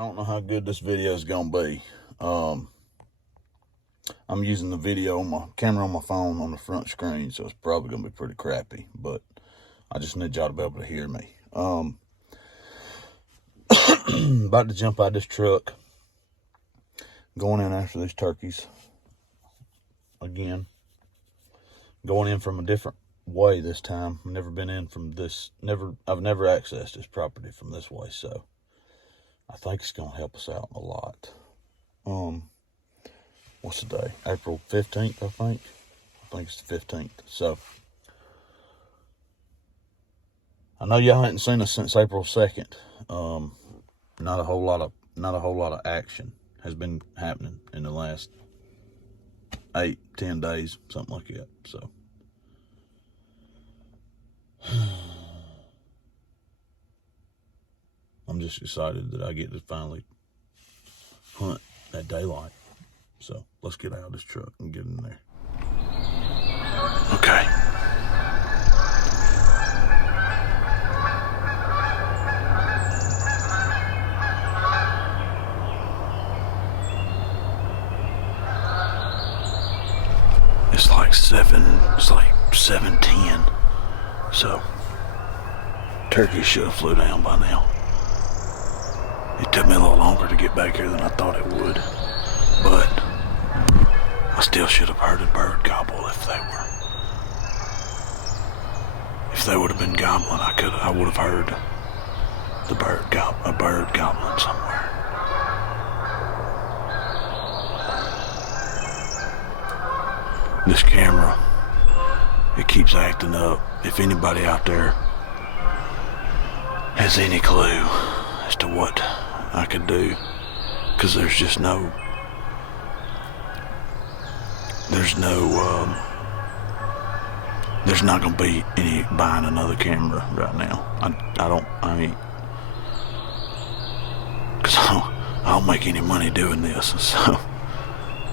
don't know how good this video is going to be. I'm using the video on my camera on my phone on the front screen, so it's probably going to be pretty crappy, but I just need y'all to be able to hear me. About to jump out of this truck, going in after these turkeys again. Going in from a different way this time. I've never been in from this, I've never accessed this property from this way, so I think it's going to help us out a lot. What's the day? April 15th, I think. I think it's the 15th. So, I know y'all hadn't seen us since April 2nd. Not a whole lot of action has been happening in the last 8-10 days, something like that. So, I'm just excited that I get to finally hunt at daylight. So let's get out of this truck and get in there. Okay. It's like 7:10. So turkey should have flew down by now. It took me a little longer to get back here than I thought it would, but I still should have heard a bird gobble if they would have been gobbling. I would have heard a bird gobbling somewhere. This camera, it keeps acting up. If anybody out there has any clue as to what I could do, because there's not going to be any buying another camera right now. Because I don't make any money doing this, so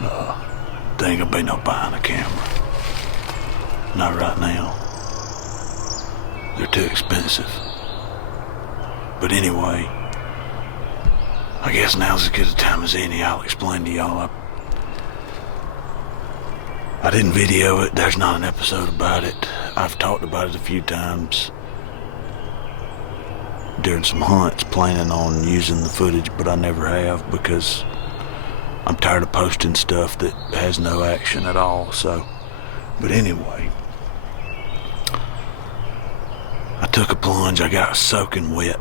there ain't going to be no buying a camera. Not right now. They're too expensive. But anyway, I guess now's as good a time as any. I'll explain to y'all. I didn't video it. There's not an episode about it. I've talked about it a few times during some hunts, planning on using the footage, but I never have because I'm tired of posting stuff that has no action at all. So, but anyway, I took a plunge. I got soaking wet.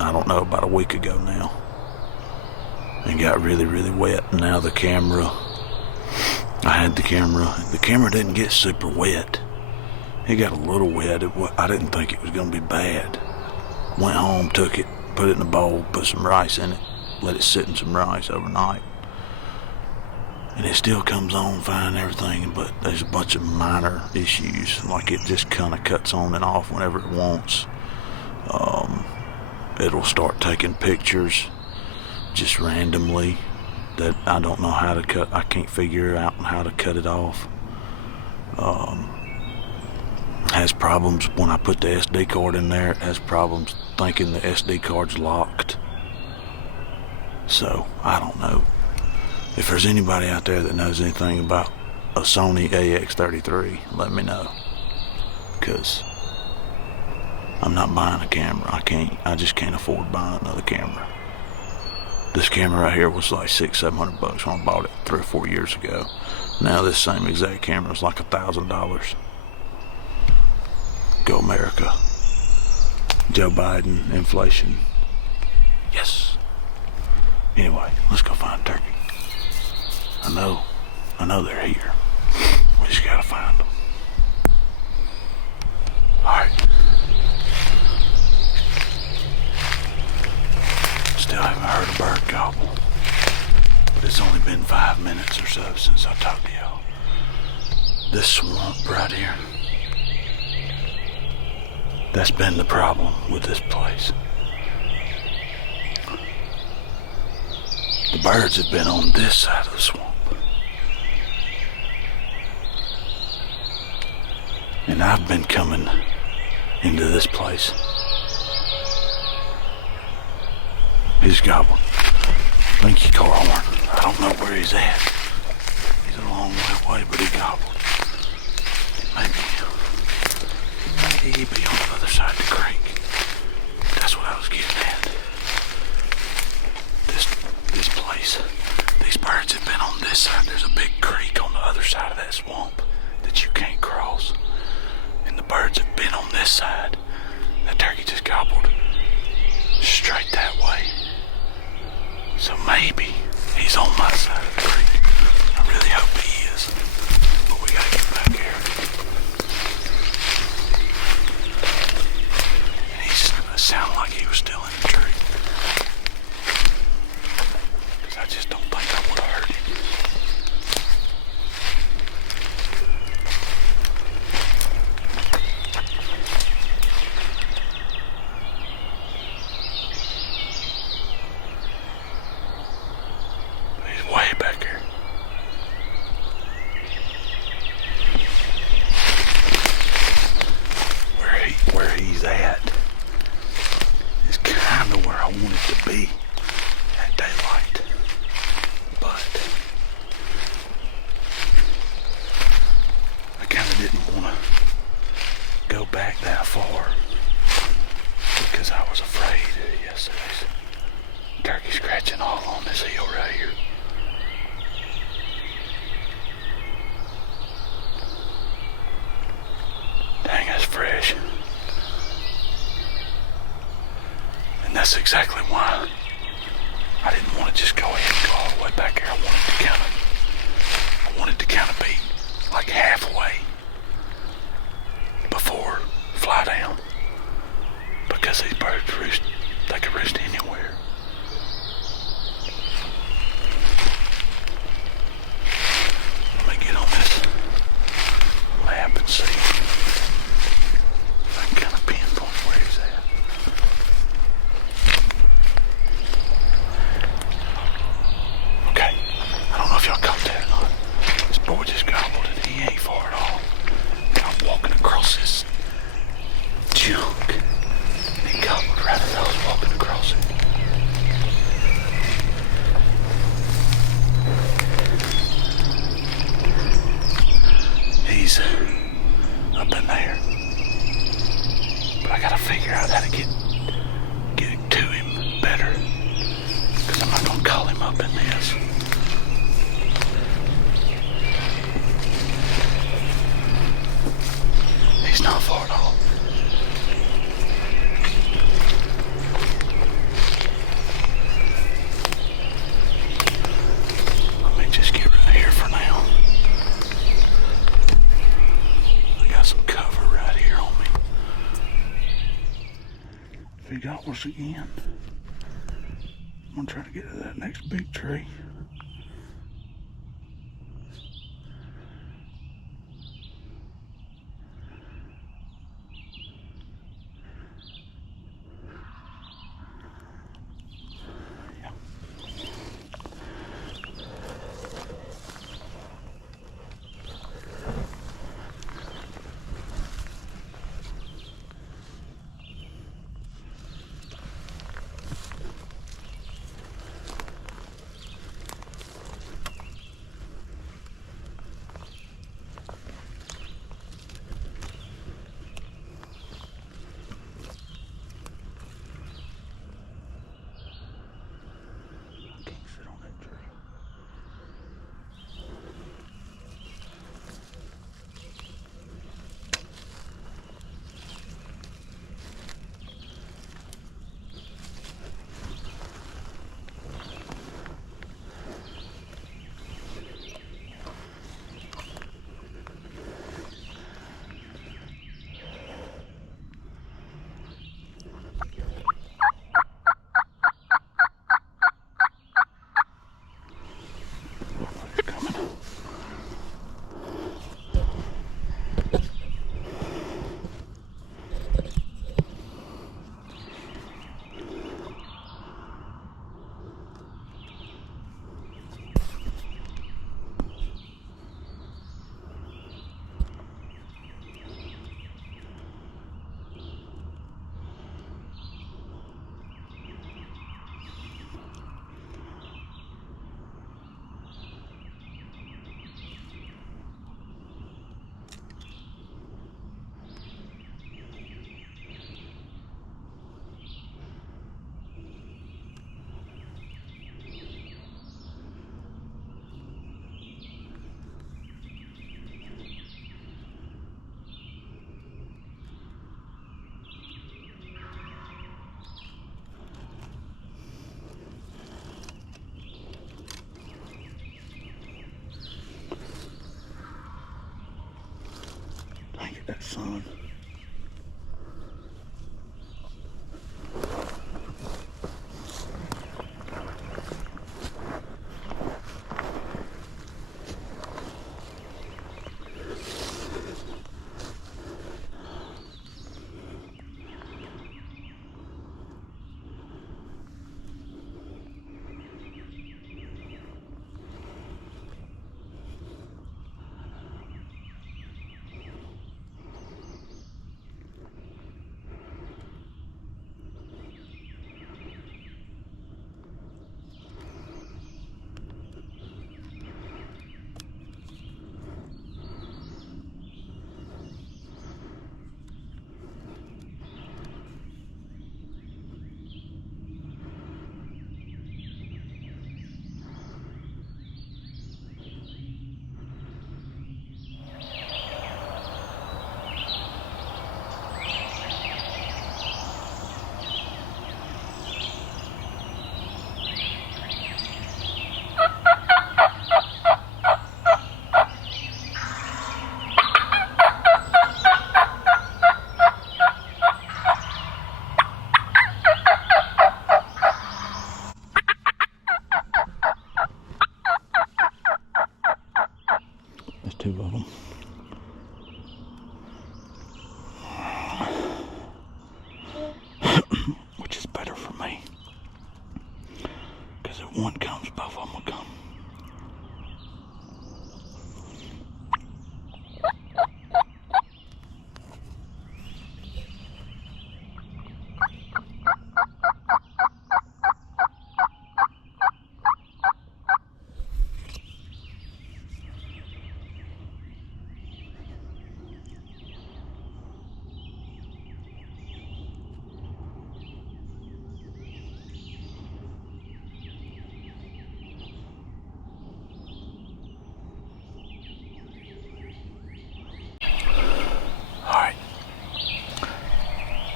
I don't know, about a week ago now. And got really, really wet. And now the camera, the camera didn't get super wet. It got a little wet. I didn't think it was going to be bad. Went home, took it, put it in a bowl, put some rice in it, let it sit in some rice overnight. And it still comes on fine and everything, but there's a bunch of minor issues. Like it just kind of cuts on and off whenever it wants. It'll start taking pictures just randomly that I don't know how to cut. I can't figure out how to cut it off. Has problems when I put the SD card in there. It has problems thinking the SD card's locked. So I don't know. If there's anybody out there that knows anything about a Sony AX33, let me know. Because I'm not buying a camera. I just can't afford buying another camera. This camera right here was like $600-700 when I bought it 3 or 4 years ago. Now this same exact camera is like $1,000. Go America. Joe Biden, inflation. Yes. Anyway, let's go find turkey. I know they're here. We just gotta find them. Alright. Still haven't heard a bird gobble. But it's only been 5 minutes or so since I talked to y'all. This swamp right here, that's been the problem with this place. The birds have been on this side of the swamp. And I've been coming into this place. He's gobbled. I think he caught horn. I don't know where he's at. He's a long way away, but he gobbled. Maybe he'd be on the other side of the creek. That's what I was getting at. This place. These birds have been on this side. There's a big creek on the other side of that swamp that you can't cross. And the birds have been on this side. That turkey just gobbled straight that way. So maybe he's on my side of the creek. I really hope he is. But we gotta get back here. And he sounded like he was still in the tree. Because I just don't think I would have heard him. Way back here. Where he's at is kind of where I wanted to be at daylight, but I kind of didn't want to go back that far because I was afraid of yesterday's turkey scratching all on this hill right here. Dang, that's fresh. And that's exactly why I didn't want to just go ahead and go all the way back here. I wanted to kind of be like halfway before fly down. Because these birds roost, they can roost anywhere. Let me get on this map and see. I can kind of pinpoint where he's at. Okay, I don't know if y'all caught that or not. This boy just gobbled and he ain't far at all. And I'm walking across this junk. And he gobbled right as I was walking across it. He's up in there. But I gotta figure out how to get to him better. Because I'm not gonna call him up in this. He's not far at all. Let me just get right here for now. I got some cover right here on me. If he gobbles again, I'm gonna try to get to that next big tree. son. There's two of them. Which is better for me. Because if one comes, both of them will come.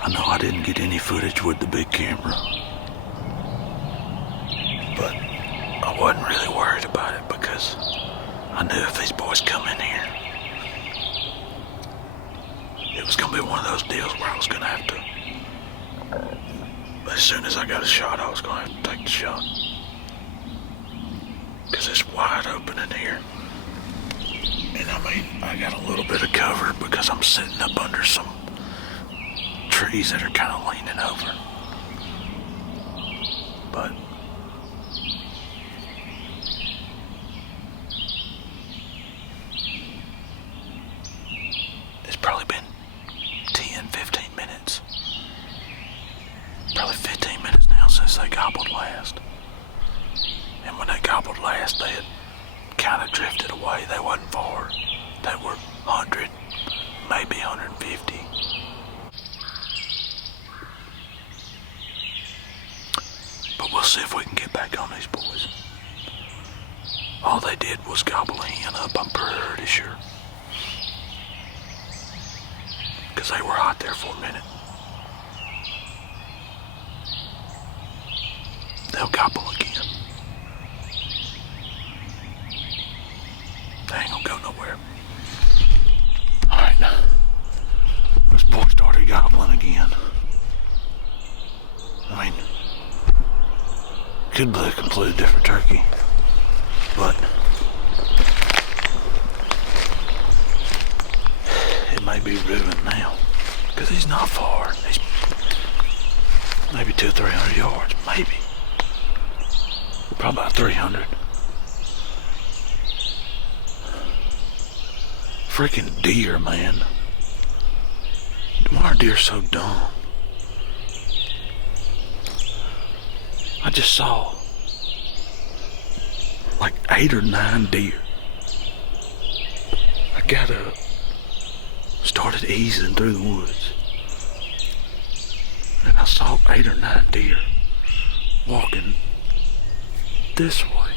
I know I didn't get any footage with the big camera, but I wasn't really worried about it because I knew if these boys come in here, it was gonna be one of those deals where I was gonna have to, as soon as I got a shot, I was gonna have to take the shot. Because it's wide open in here. And I mean, I got a little bit of cover because I'm sitting up under some trees that are kind of leaning over. But it's probably been 10, 15 minutes. Probably 15 minutes now since they gobbled last. And when they gobbled last, they had kind of drifted away. They wasn't far. They were 100, maybe 150. But we'll see if we can get back on these boys. All they did was gobble a hen up, I'm pretty sure. Because they were hot there for a minute. They'll gobble again. They ain't gonna go nowhere. Alright, this boy started gobbling again. I mean, could be a completely different turkey, but it may be ruined now because he's not far. He's maybe 200 or 300 yards, maybe. Probably about 300. Freaking deer, man. Why are deer so dumb? I just saw like 8 or 9 deer. I got up, started easing through the woods, and I saw 8 or 9 deer walking this way.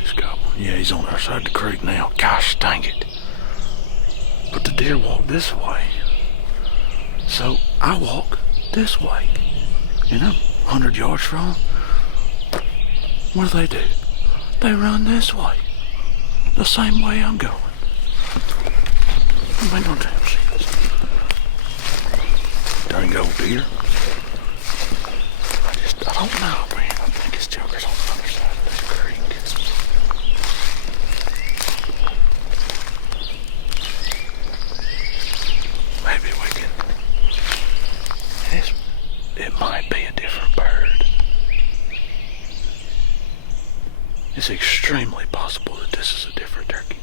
He's got one. Yeah, he's on the other side of the creek now. Gosh dang it. But the deer walked this way. So I walk this way. And I'm 100 yards from them. What do? They run this way. The same way I'm going. Make no damn sense. Dang old deer. I don't know, man. I think it's jokers on the other side of this creek. Maybe we can. It might be a different bird. It's extremely possible that this is a different turkey.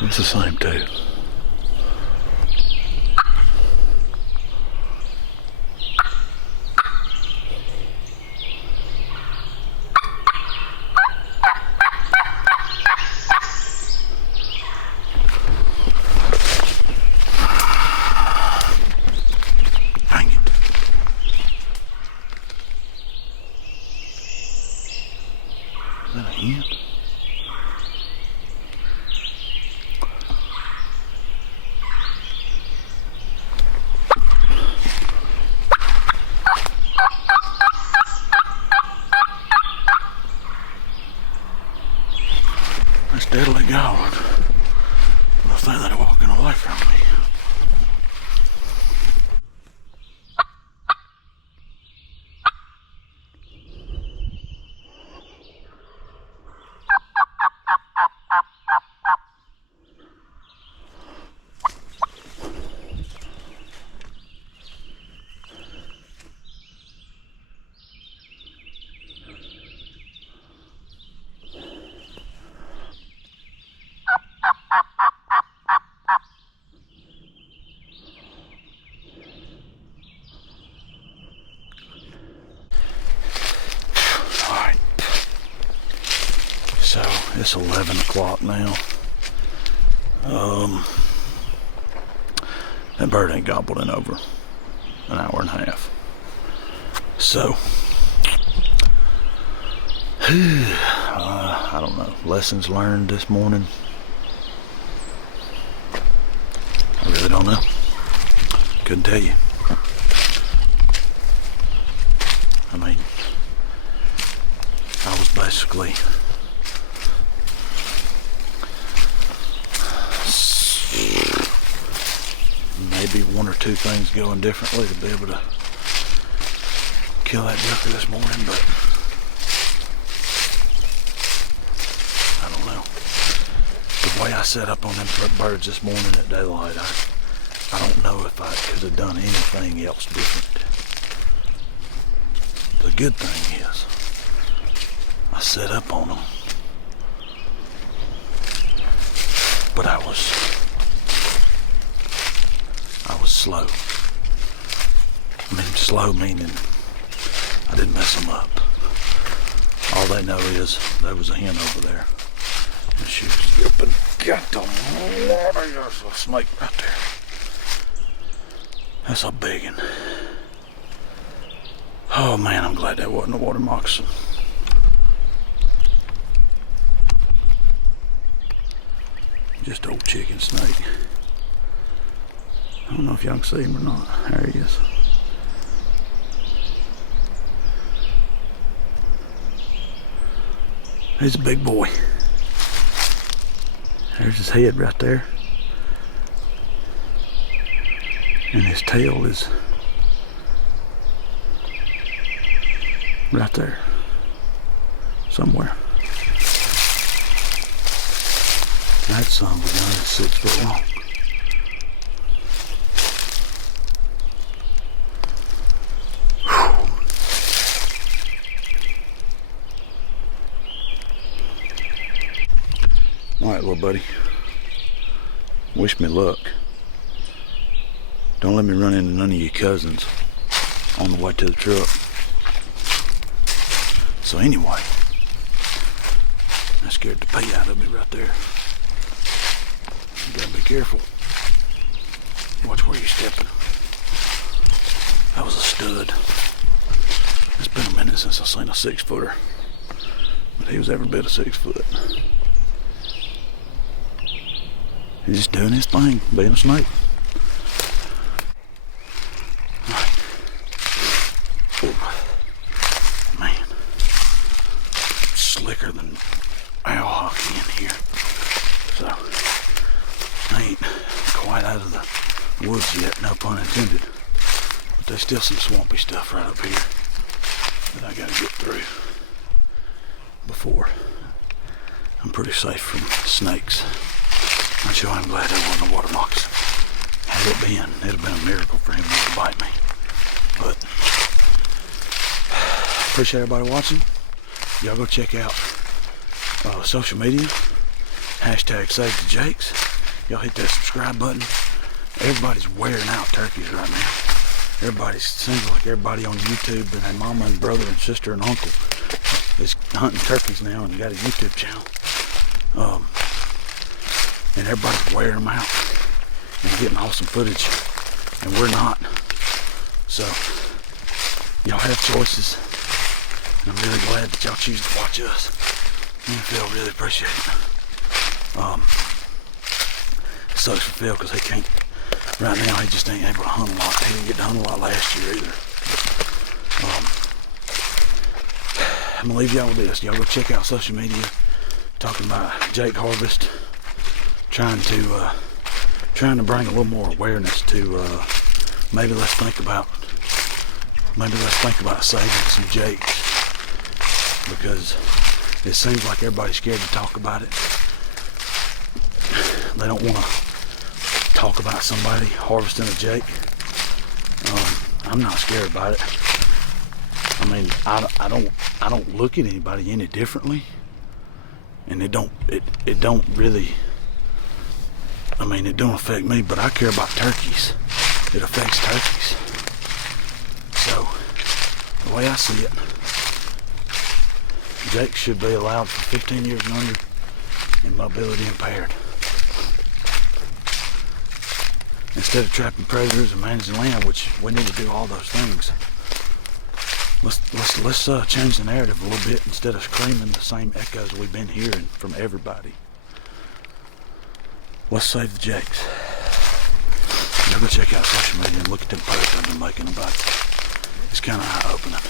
It's the same too. Dang it. Is that a hen? Steadily going. The thing that are walking away from me. So it's 11 o'clock now. That bird ain't gobbled in over an hour and a half. So, I don't know. Lessons learned this morning. I really don't know. Couldn't tell you. I mean, I was basically maybe one or two things going differently to be able to kill that joker this morning, but I don't know. The way I set up on them birds this morning at daylight, I don't know if I could have done anything else different. The good thing is, I set up on them, but I was slow. I mean, slow meaning I didn't mess them up. All they know is there was a hen over there, and she was yelping. God almighty, there's a snake right there. That's a big one. Oh man, I'm glad that wasn't a water moccasin. Just old chicken snake. I don't know if y'all can see him or not. There he is. He's a big boy. There's his head right there. And his tail is right there. Somewhere. That son of a gun is 6 foot long. Alright, little buddy. Wish me luck. Don't let me run into none of your cousins on the way to the truck. So anyway, That scared the pee out of me right there. You gotta be careful. Watch where you're stepping. That was a stud. It's been a minute since I've seen a 6-footer. But he was every bit of 6 foot. He's just doing his thing, being a snake. Alright. Oh, man. Slicker than owl hockey in here. So, I ain't quite out of the woods yet, no pun intended. But there's still some swampy stuff right up here that I gotta get through before I'm pretty safe from snakes. I'm sure I'm glad there wasn't a water moccasin. Had it been, it'd have been a miracle for him not to bite me. But appreciate everybody watching. Y'all go check out social media. Hashtag Save the Jakes. Y'all hit that subscribe button. Everybody's wearing out turkeys right now. Seems like everybody on YouTube and their mama and brother and sister and uncle is hunting turkeys now and got a YouTube channel. And everybody's wearing them out and getting awesome footage, and we're not. So y'all have choices, and I'm really glad that y'all choose to watch us. Me and Phil really appreciate it. It sucks for Phil because he can't, right now he just ain't able to hunt a lot. He didn't get to hunt a lot last year either. I'm gonna leave y'all with this. Y'all go check out social media, talking about Jake Harvest, trying to bring a little more awareness to maybe let's think about saving some jakes, because it seems like everybody's scared to talk about it. They don't want to talk about somebody harvesting a jake. I'm not scared about it. I mean, I don't look at anybody any differently, and it don't really. I mean, it don't affect me, but I care about turkeys. It affects turkeys. So, the way I see it, jakes should be allowed for 15 years and under and mobility impaired. Instead of trapping predators and managing land, which we need to do all those things, let's change the narrative a little bit instead of screaming the same echoes we've been hearing from everybody. Let's save the jakes. Y'all go check out social media and look at them posts I've been making about it. It's kind of eye-opening.